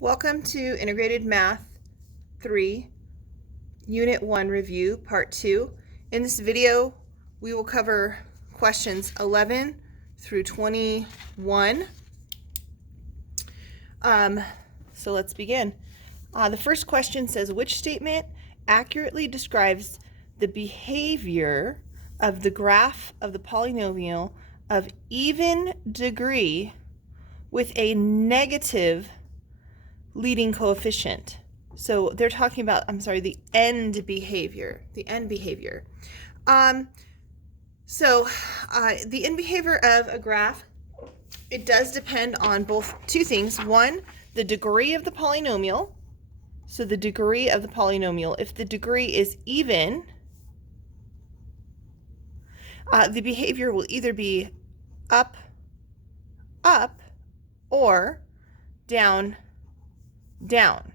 Welcome to Integrated Math 3, Unit 1 Review, Part 2. In this video, we will cover questions 11 through 21. So let's begin. The first question says, which statement accurately describes the behavior of the graph of the polynomial of even degree with a negative leading coefficient? So they're talking about, the end behavior. The end behavior. The end behavior of a graph, it does depend on two things. One, the degree of the polynomial. So the degree of the polynomial, if the degree is even, the behavior will either be up, up, or down, down.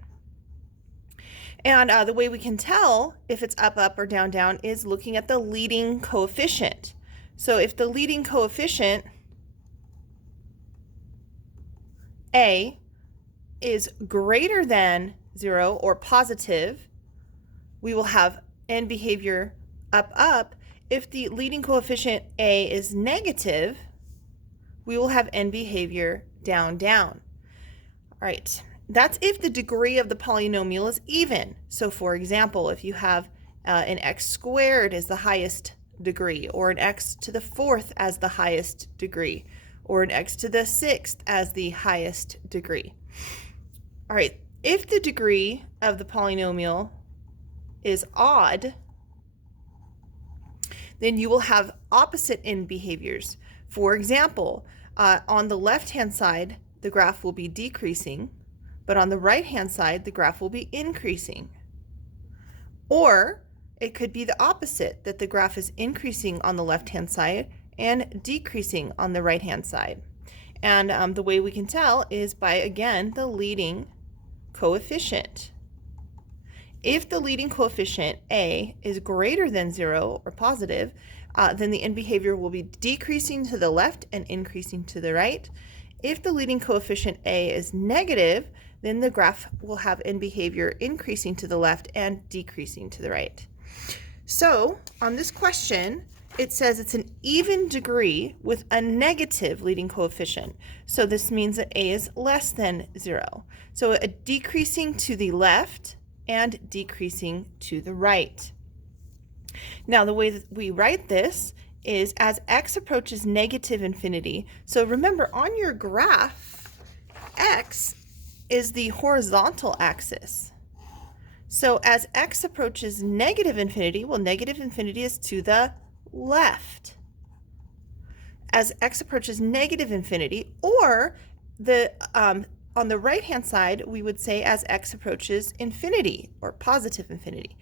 And the way we can tell if it's up, up, or down, down is looking at the leading coefficient. So if the leading coefficient, A, is greater than 0 or positive, we will have end behavior up, up. If the leading coefficient A is negative, we will have end behavior down, down. All right. That's if the degree of the polynomial is even. So for example, if you have an x squared as the highest degree, or an x to the fourth as the highest degree, or an x to the sixth as the highest degree. All right, if the degree of the polynomial is odd, then you will have opposite end behaviors. For example, on the left-hand side, the graph will be decreasing, but on the right-hand side, the graph will be increasing. Or it could be the opposite, that the graph is increasing on the left-hand side and decreasing on the right-hand side. And the way we can tell is by, again, the leading coefficient. If the leading coefficient, A, is greater than 0 or positive, then the end behavior will be decreasing to the left and increasing to the right. If the leading coefficient A is negative, then the graph will have end behavior increasing to the left and decreasing to the right. So on this question, it says it's an even degree with a negative leading coefficient. So this means that A is less than 0. So a decreasing to the left and decreasing to the right. Now the way that we write this is as x approaches negative infinity. So remember, on your graph, x is the horizontal axis. So as x approaches negative infinity, well, negative infinity is to the left. As x approaches negative infinity, or on the right-hand side, we would say as x approaches infinity or positive infinity.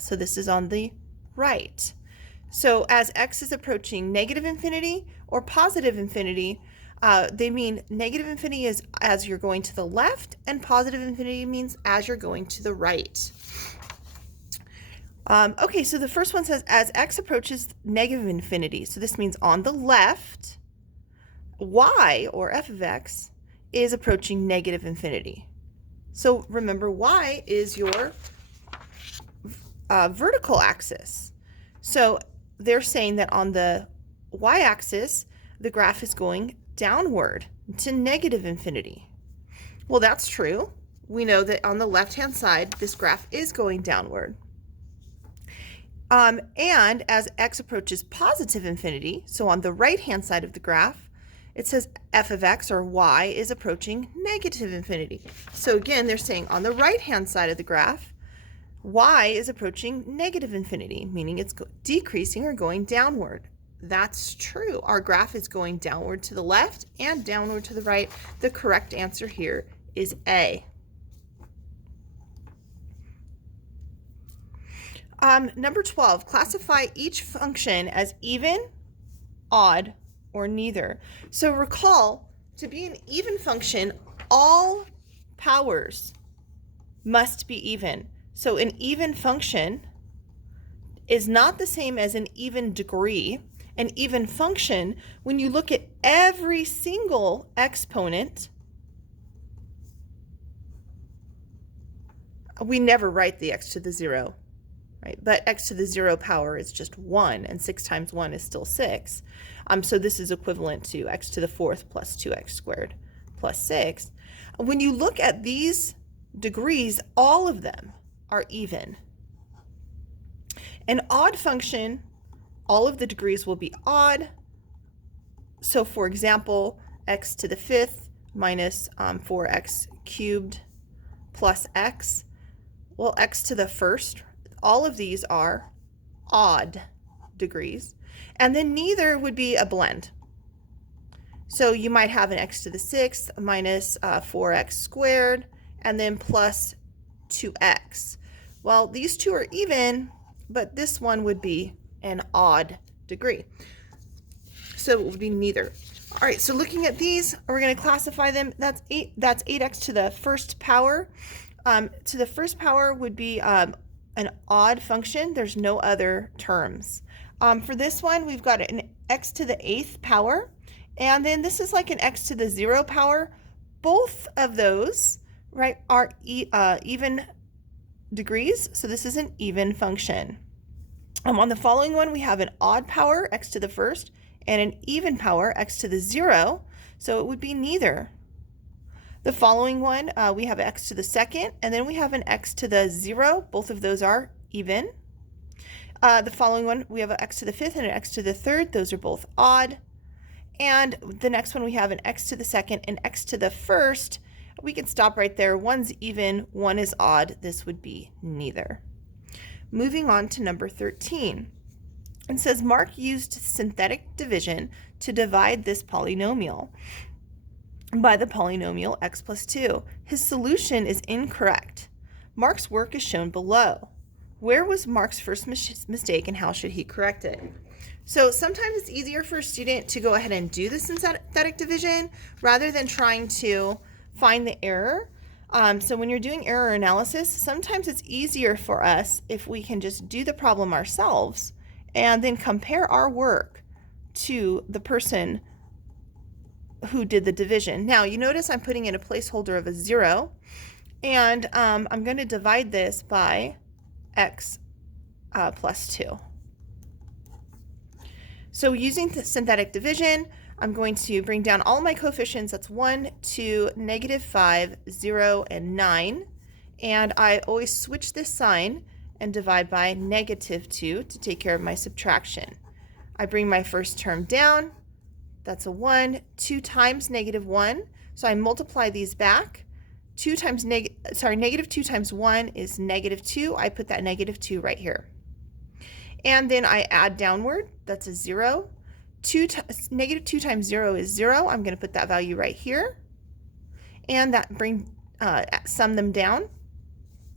So this is on the right. So as x is approaching negative infinity or positive infinity, they mean negative infinity is as you're going to the left, and positive infinity means as you're going to the right. Okay, so the first one says as x approaches negative infinity. So this means on the left, y, or f of x, is approaching negative infinity. So remember, y is your vertical axis. So they're saying that on the y-axis, the graph is going downward to negative infinity. Well, that's true. We know that on the left-hand side, this graph is going downward. And as x approaches positive infinity, so on the right-hand side of the graph, it says f of x, or y, is approaching negative infinity. So again, they're saying on the right-hand side of the graph, y is approaching negative infinity, meaning it's decreasing or going downward. That's true. Our graph is going downward to the left and downward to the right. The correct answer here is A. Number 12, classify each function as even, odd, or neither. So recall, to be an even function, all powers must be even. So an even function is not the same as an even degree. An even function, when you look at every single exponent, we never write the x to the 0, right? But x to the 0 power is just 1, and 6 times 1 is still 6. So this is equivalent to x to the 4th plus 2x squared plus 6. When you look at these degrees, all of them are even. An odd function, all of the degrees will be odd. So for example, x to the 5th minus 4x cubed plus x. Well, x to the 1st, all of these are odd degrees. And then neither would be a blend. So you might have an x to the 6th minus 4x squared and then plus 2x. Well, these two are even, but this one would be an odd degree. So it would be neither. All right, so looking at these, we're going to classify them. That's 8x to the 1st power. To the 1st power would be an odd function. There's no other terms. For this one, we've got an x to the 8th power, and then this is like an x to the 0 power. Both of those, right, are even degrees, so this is an even function. On the following one, we have an odd power, x to the 1st, and an even power, x to the 0, so it would be neither. The following one, we have x to the 2nd, and then we have an x to the 0. Both of those are even. The following one, we have an x to the 5th and an x to the 3rd. Those are both odd. And the next one, we have an x to the 2nd and x to the 1st. We can stop right there. One's even, one is odd. This would be neither. Moving on to number 13. It says Mark used synthetic division to divide this polynomial by the polynomial x plus 2. His solution is incorrect. Mark's work is shown below. Where was Mark's first mistake and how should he correct it? So sometimes it's easier for a student to go ahead and do the synthetic division rather than trying to find the error. So when you're doing error analysis, sometimes it's easier for us if we can just do the problem ourselves and then compare our work to the person who did the division. Now you notice I'm putting in a placeholder of a 0, and I'm going to divide this by x plus 2. So using the synthetic division, I'm going to bring down all my coefficients. That's 1, 2, -5, 0, and 9. And I always switch this sign and divide by -2 to take care of my subtraction. I bring my first term down. That's a 1, 2 times -1. So I multiply these back. -2 times 1 is -2. I put that -2 right here. And then I add downward. That's a 0. -2 times 0 is 0. I'm going to put that value right here. And that sum them down.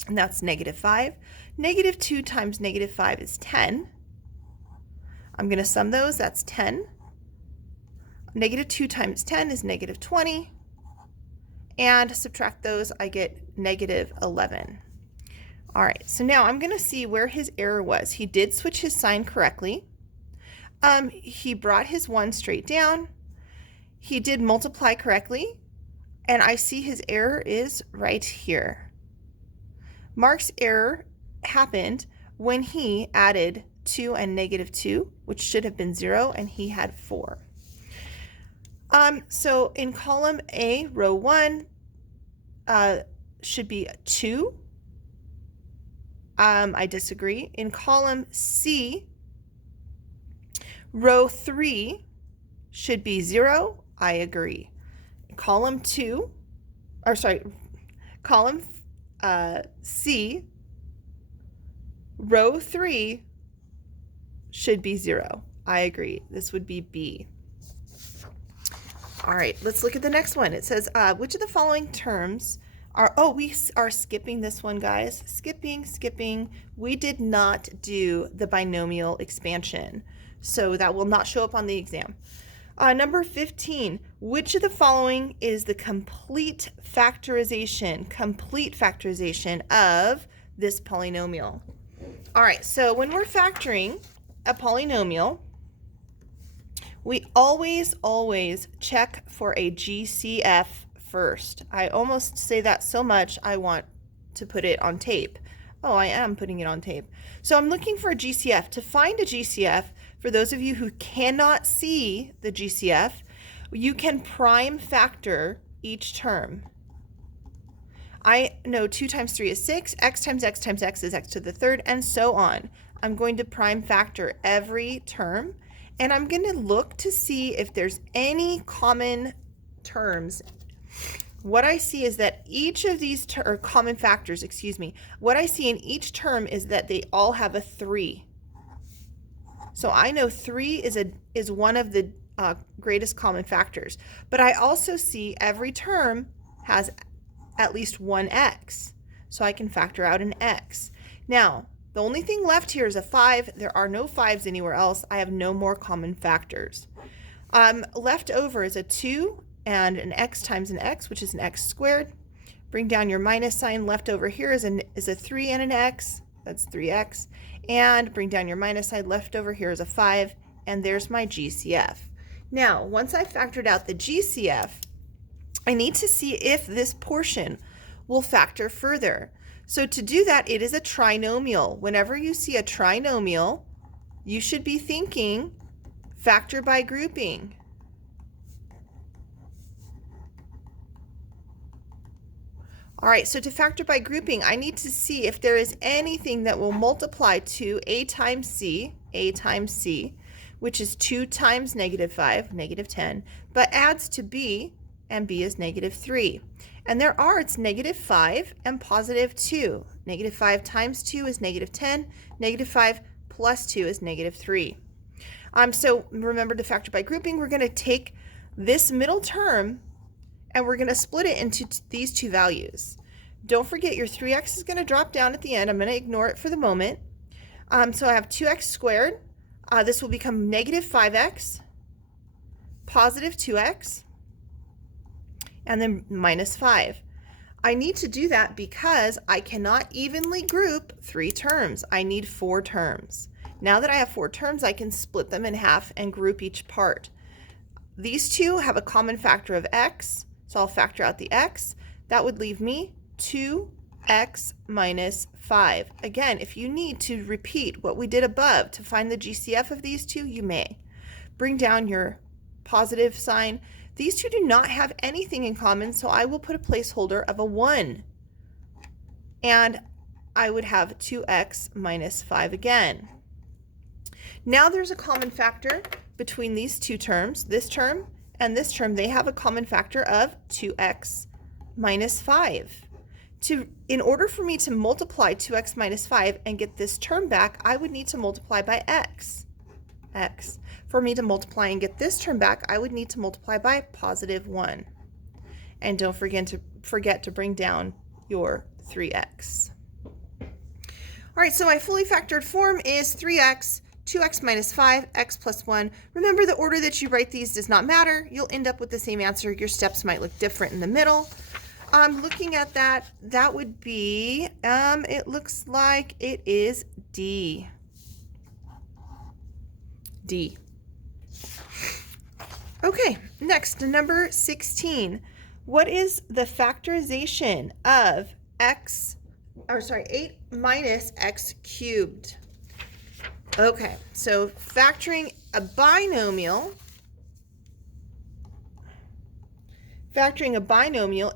And that's -5. -2 times -5 is 10. I'm going to sum those. That's 10. -2 times 10 is -20. And subtract those, I get -11. All right, so now I'm going to see where his error was. He did switch his sign correctly. He brought his 1 straight down. He did multiply correctly. And I see his error is right here. Mark's error happened when he added 2 and -2, which should have been 0, and he had 4. So in column A, row 1, should be 2. I disagree. In column C, row 3 should be 0. I agree. Column C, row 3 should be 0. I agree. This would be B. All right, let's look at the next one. It says, which of the following terms are, we are skipping this one, guys. Skipping. We did not do the binomial expansion, so that will not show up on the exam. Number 15, which of the following is the complete factorization of this polynomial? All right, so when we're factoring a polynomial, we always check for a GCF first. I almost say that so much I want to put it on tape. Oh, I am putting it on tape. So I'm looking for a GCF. To find a GCF, for those of you who cannot see the GCF, you can prime factor each term. I know 2 times 3 is 6, x times x times x is x to the third, and so on. I'm going to prime factor every term, and I'm going to look to see if there's any common terms. What I see is that each of these common factors, what I see in each term is that they all have a 3. So I know 3 is one of the greatest common factors, but I also see every term has at least one x, so I can factor out an x. Now, the only thing left here is a 5. There are no 5s anywhere else. I have no more common factors. Left over is a 2 and an x times an x, which is an x squared. Bring down your minus sign. Left over here is a 3 and an x. That's 3x. And bring down your minus sign. Left over here is a 5, and there's my GCF. Now, once I factored out the GCF, I need to see if this portion will factor further. So to do that, it is a trinomial. Whenever you see a trinomial, you should be thinking factor by grouping. All right, so to factor by grouping, I need to see if there is anything that will multiply to a times c, which is 2 times -5, -10, but adds to b, and b is -3. And there are, it's -5 and +2. -5 times 2 is -10, -5 plus 2 is -3. So remember to factor by grouping, we're going to take this middle term and we're going to split it into these two values. Don't forget your 3x is going to drop down at the end. I'm going to ignore it for the moment. So I have 2x squared. This will become -5x, +2x, and then -5. I need to do that because I cannot evenly group 3 terms. I need 4 terms. Now that I have 4 terms, I can split them in half and group each part. These two have a common factor of x, so I'll factor out the x. That would leave me 2x minus 5. Again, if you need to repeat what we did above to find the GCF of these two, you may. Bring down your positive sign. These two do not have anything in common, so I will put a placeholder of a 1. And I would have 2x minus 5 again. Now there's a common factor between these two terms, this term and this term. They have a common factor of 2x minus 5. In order for me to multiply 2x minus 5 and get this term back, I would need to multiply by x. For me to multiply and get this term back, I would need to multiply by +1. And don't forget to bring down your 3x. All right, so my fully factored form is 3x, 2x minus 5, x plus 1. Remember, the order that you write these does not matter. You'll end up with the same answer. Your steps might look different in the middle. Looking at that, that would be, it looks like it is D. D. Okay, next, number 16. What is the factorization of 8 minus x cubed? Okay, so factoring a binomial,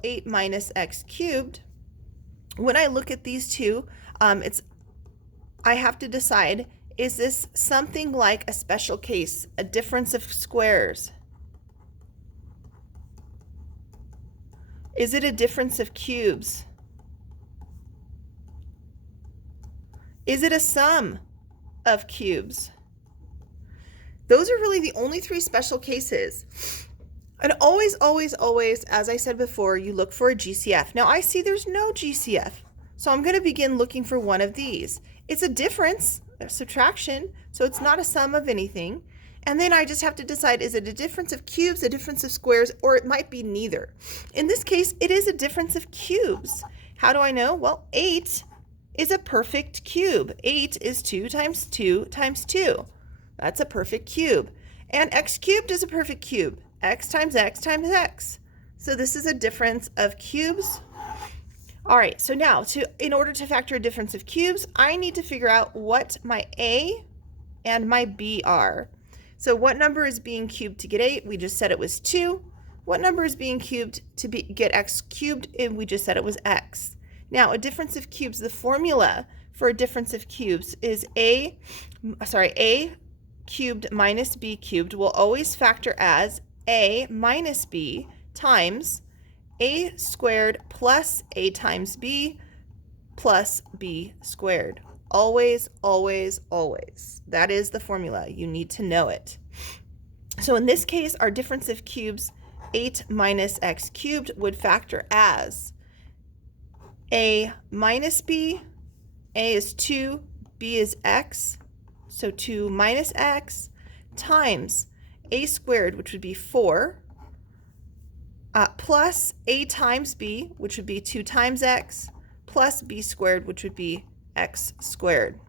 8 minus x cubed, when I look at these two, I have to decide, is this something like a special case, a difference of squares? Is it a difference of cubes? Is it a sum of cubes? Those are really the only 3 special cases. And always, as I said before, you look for a GCF. Now I see there's no GCF, so I'm going to begin looking for one of these. It's a difference, a subtraction, so it's not a sum of anything. And then I just have to decide, is it a difference of cubes, a difference of squares, or it might be neither. In this case, it is a difference of cubes. How do I know? Well, 8 is a perfect cube. 8 is 2 times 2 times 2. That's a perfect cube. And x cubed is a perfect cube. X times x times x. So this is a difference of cubes. All right, so now in order to factor a difference of cubes, I need to figure out what my A and my B are. So what number is being cubed to get 8? We just said it was 2. What number is being cubed to get x cubed? And we just said it was x. Now, a difference of cubes, the formula for a difference of cubes is A cubed minus B cubed will always factor as A minus B times A squared plus A times B plus B squared. Always, always, always. That is the formula. You need to know it. So in this case, our difference of cubes, 8 minus x cubed, would factor as A minus B. A is 2, B is x, so 2 minus x, times A squared, which would be 4, plus A times B, which would be 2 times x, plus B squared, which would be x squared.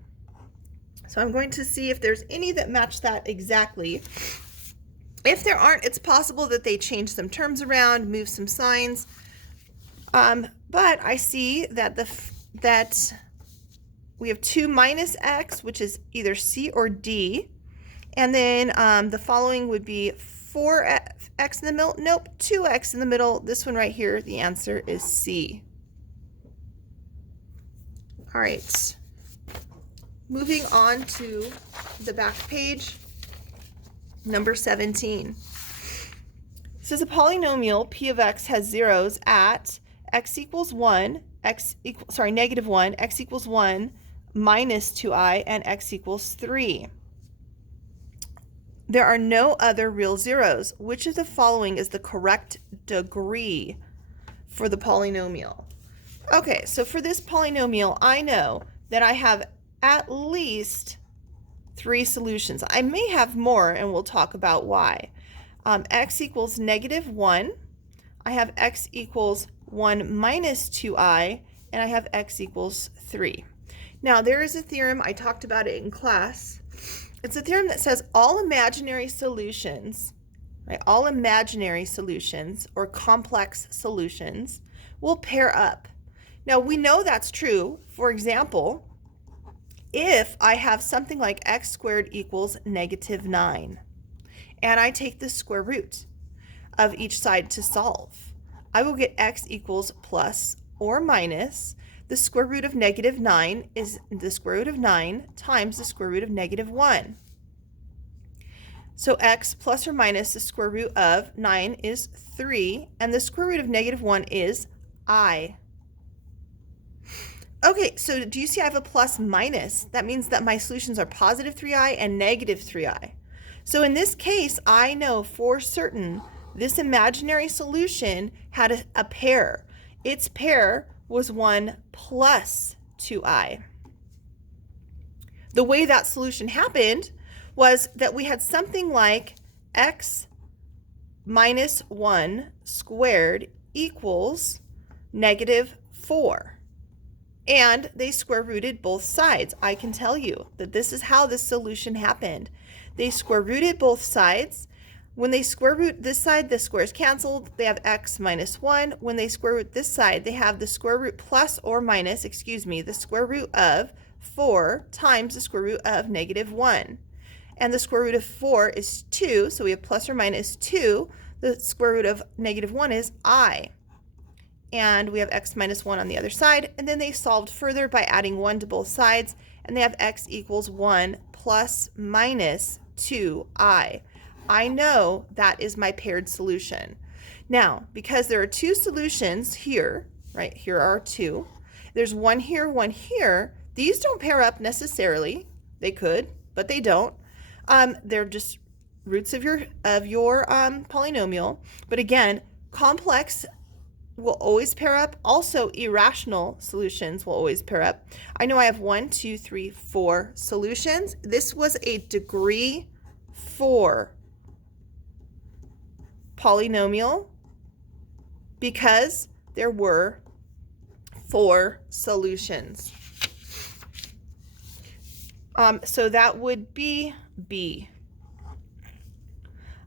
So I'm going to see if there's any that match that exactly. If there aren't, it's possible that they change some terms around, move some signs. But I see that we have 2 minus x, which is either C or D. And then the following would be 4x in the middle. Nope, 2x in the middle. This one right here, the answer is C. All right, moving on to the back page, number 17. It says a polynomial p of x has zeros at x equals 1, negative 1, x equals 1, minus 2i, and x equals 3. There are no other real zeros. Which of the following is the correct degree for the polynomial? Okay, so for this polynomial, I know that I have at least 3 solutions. I may have more, and we'll talk about why. X equals negative 1. I have x equals 1 minus 2i, and I have x equals 3. Now, there is a theorem, I talked about it in class. It's a theorem that says all imaginary solutions, right, all imaginary solutions or complex solutions will pair up. Now, we know that's true. For example, if I have something like x squared equals negative 9, and I take the square root of each side to solve, I will get x equals plus or minus the square root of negative 9 is the square root of 9 times the square root of negative 1. So x plus or minus the square root of 9 is 3, and the square root of negative 1 is I. Okay, so do you see I have a plus minus? That means that my solutions are positive 3i and negative 3i. So in this case, I know for certain this imaginary solution had a pair. Its pair was 1 plus 2i. The way that solution happened was that we had something like x minus 1 squared equals negative 4. And they square rooted both sides. I can tell you that this is how this solution happened. They square rooted both sides. When they square root this side, the squares canceled. They have x minus 1. When they square root this side, they have the square root plus or minus, the square root of 4 times the square root of negative 1. And the square root of 4 is 2, so we have plus or minus 2. The square root of negative 1 is I. And we have x minus 1 on the other side. And then they solved further by adding 1 to both sides. And they have x equals 1 plus minus 2i. I know that is my paired solution. Now, because there are 2 solutions here, right, here are 2. There's one here, one here. These don't pair up necessarily. They could, but they don't. They're just roots of your polynomial. But again, complex will always pair up. Also, irrational solutions will always pair up. I know I have 1, 2, 3, 4 solutions. This was a degree 4 polynomial because there were 4 solutions. So that would be B.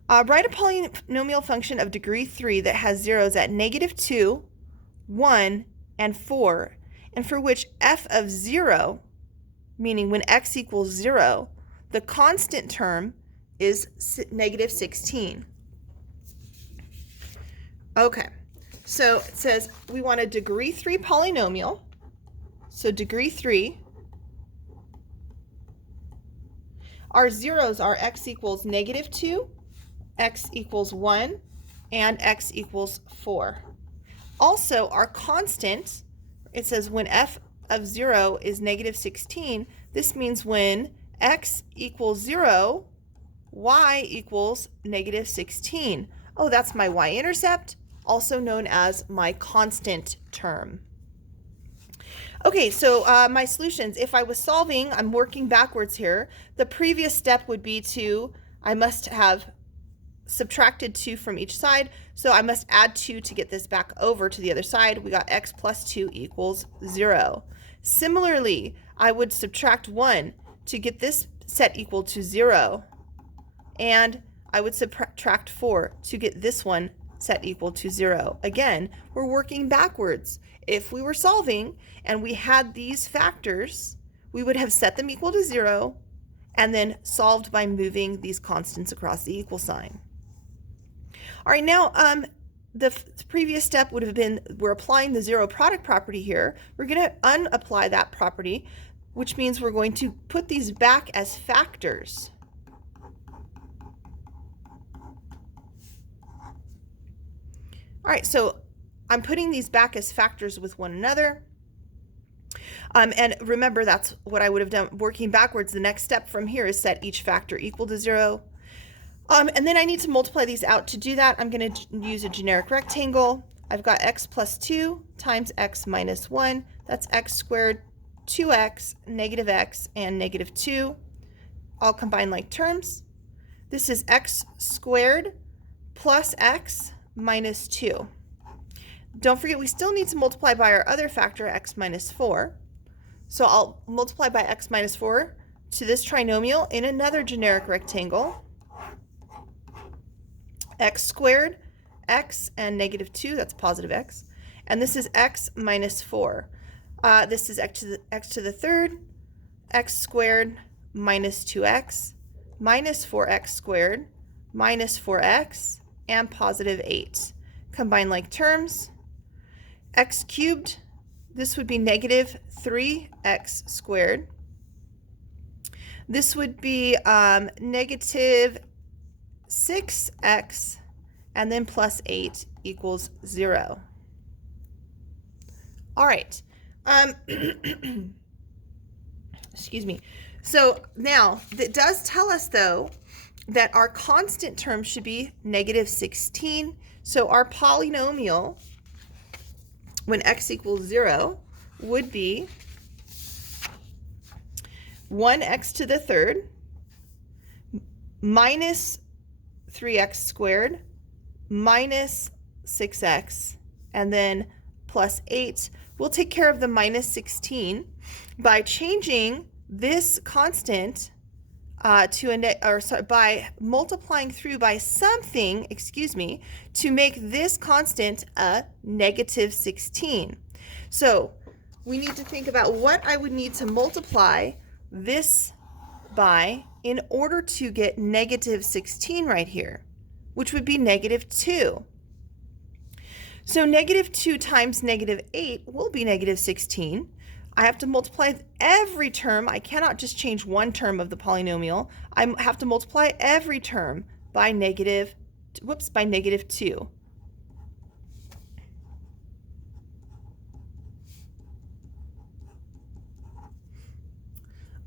Write a polynomial function of degree 3 that has zeros at negative 2, 1, and 4, and for which f of 0, meaning when x equals 0, the constant term is negative 16. Okay, so it says we want a degree 3 polynomial. So degree 3. Our zeros are x equals negative 2, x equals 1, and x equals 4. Also, our constant, it says when f of 0 is negative 16, this means when x equals 0, y equals negative 16. Oh, that's my y-intercept, also known as my constant term. Okay, so my solutions, if I was solving, I'm working backwards here. The previous step would be I must have subtracted 2 from each side, so I must add 2 to get this back over to the other side. We got x plus 2 equals 0. Similarly, I would subtract 1 to get this set equal to 0, and I would subtract 4 to get this one set equal to 0. Again, we're working backwards. If we were solving and we had these factors, we would have set them equal to 0 and then solved by moving these constants across the equal sign. All right, now the previous step would have been we're applying the zero product property here. We're going to unapply that property, which means we're going to put these back as factors. All right, so I'm putting these back as factors with one another. And remember, that's what I would have done working backwards. The next step from here is set each factor equal to 0. And then I need to multiply these out. To do that, I'm going to use a generic rectangle. I've got x plus 2 times x minus 1. That's x squared, 2x, negative x, and negative 2. All combined like terms. This is x squared plus x minus 2. Don't forget, we still need to multiply by our other factor, x minus 4. So I'll multiply by x minus 4 to this trinomial in another generic rectangle. X squared, x, and negative 2, that's positive x. And this is x minus 4. This is x to the third, x squared minus 2x, minus 4x squared, minus 4x, and positive 8. Combine like terms. X cubed, this would be negative 3x squared. This would be negative 6x, and then plus 8 equals 0. All right. Excuse me. So now, that does tell us, though, that our constant term should be negative 16. So our polynomial, when x equals 0, would be 1x to the third minus 3x squared minus 6x, and then plus 8. We'll take care of the minus 16 by changing this constant by multiplying through by something, to make this constant a negative 16. So we need to think about what I would need to multiply this by in order to get negative 16 right here, which would be negative 2. So negative 2 times negative 8 will be negative 16. I have to multiply every term. I cannot just change one term of the polynomial. I have to multiply every term by negative 2.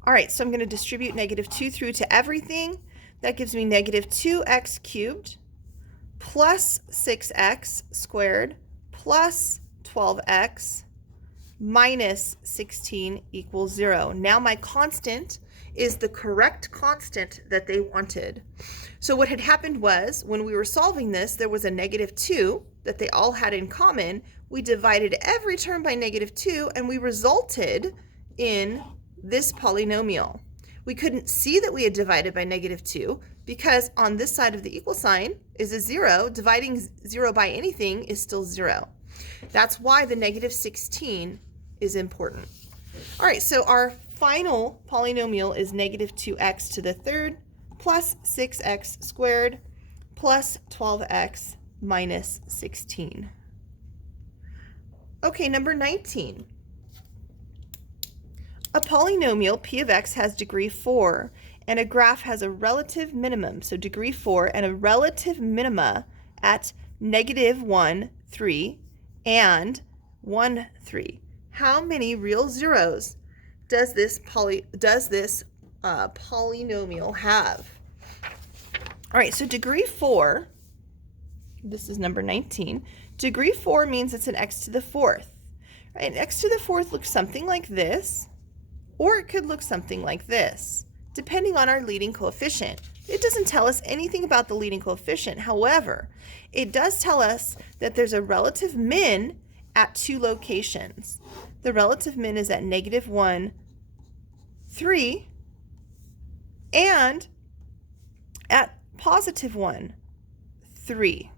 All right, so I'm going to distribute negative 2 through to everything. That gives me negative 2x cubed plus 6x squared plus 12x minus 16 equals 0. Now my constant is the correct constant that they wanted. So what had happened was, when we were solving this, there was a negative 2 that they all had in common. We divided every term by negative 2, and we resulted in this polynomial. We couldn't see that we had divided by negative 2 because on this side of the equal sign is a 0. Dividing 0 by anything is still 0. That's why the negative 16 is important. All right, so our final polynomial is negative 2x to the third plus 6x squared plus 12x minus 16. Okay, number 19. A polynomial p of x has degree 4 and a graph has a relative minimum, so degree 4, and a relative minima at negative 1, 3, and 1, 3. How many real zeros does this polynomial have? All right, so degree 4, this is number 19. Degree 4 means it's an x to the fourth. Right? An x to the fourth looks something like this, or it could look something like this, depending on our leading coefficient. It doesn't tell us anything about the leading coefficient. However, it does tell us that there's a relative min at two locations. The relative min is at negative 1, 3, and at positive 1, 3.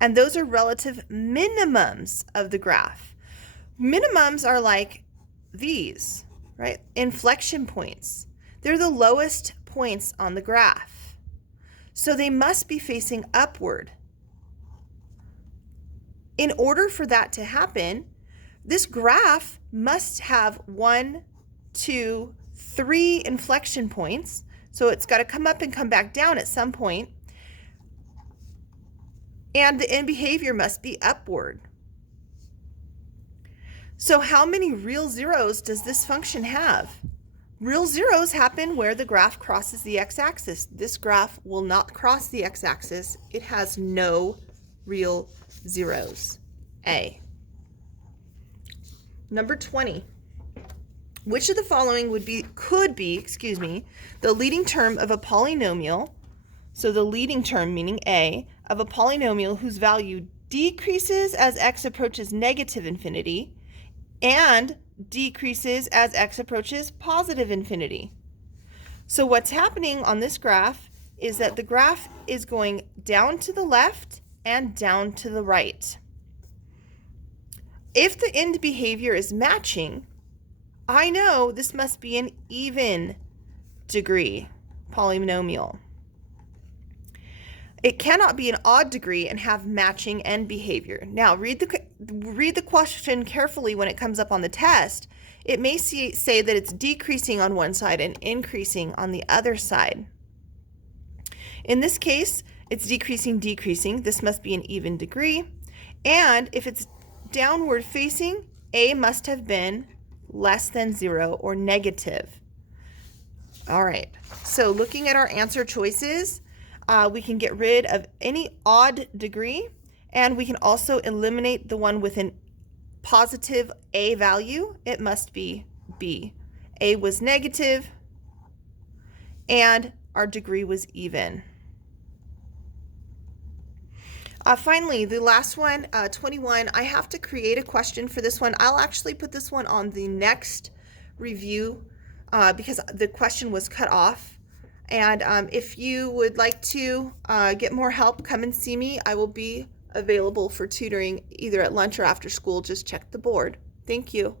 And those are relative minimums of the graph. Minimums are like these, right? Inflection points. They're the lowest points on the graph. So they must be facing upward. In order for that to happen, this graph must have 1, 2, 3 inflection points. So it's got to come up and come back down at some point. And the end behavior must be upward. So how many real zeros does this function have? Real zeros happen where the graph crosses the x-axis. This graph will not cross the x-axis. It has no real zeros. A. Number 20. Which of the following could be the leading term of a polynomial? So the leading term, meaning A, of a polynomial whose value decreases as x approaches negative infinity and decreases as x approaches positive infinity. So what's happening on this graph is that the graph is going down to the left and down to the right. If the end behavior is matching, I know this must be an even degree polynomial. It cannot be an odd degree and have matching end behavior. Now, read the question carefully when it comes up on the test. It may say that it's decreasing on one side and increasing on the other side. In this case, it's decreasing. This must be an even degree. And if it's downward facing, A must have been less than 0 or negative. All right, so looking at our answer choices, we can get rid of any odd degree, and we can also eliminate the one with an positive A value. It must be B. A was negative, and our degree was even. Finally, the last one, 21, I have to create a question for this one. I'll actually put this one on the next review because the question was cut off. And if you would like to get more help, come and see me. I will be available for tutoring either at lunch or after school. Just check the board. Thank you.